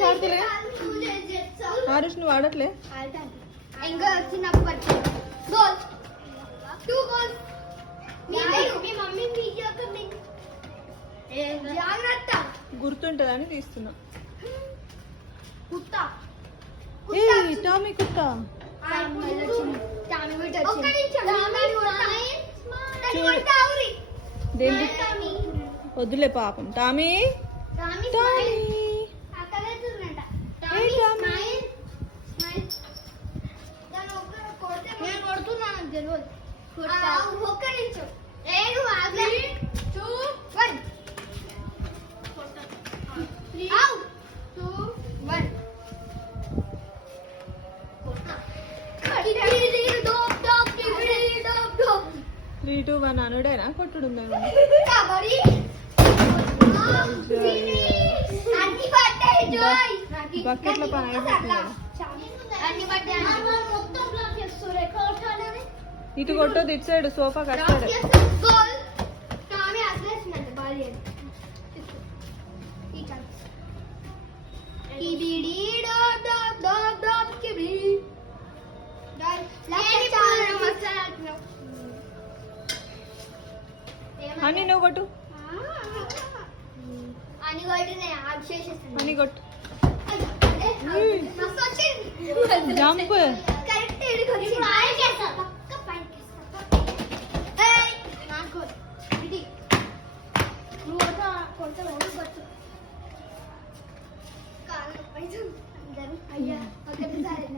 ఆరుష్ ఆడతలే ఆరుష్ నువ్వు ఆడట్లే ఇంకా చిన్నప్పటి గోల్ 2 గోల్ మీ మమ్మీ జాగ్రత్త గుర్తుంటదని తీస్తున్నా కుత్త ఏ టామీ కుట్ట వద్దులే పాపం టామీ త్రీ టూ వన్ అనుడేనా కొట్టుడు బకెట్ల పని ఇటు కొట్టదు ఇటు సైడ్ సోఫా కట్టాడు అని నువ్వు కొట్టు అని కొట్టు జంప్ అయ్యా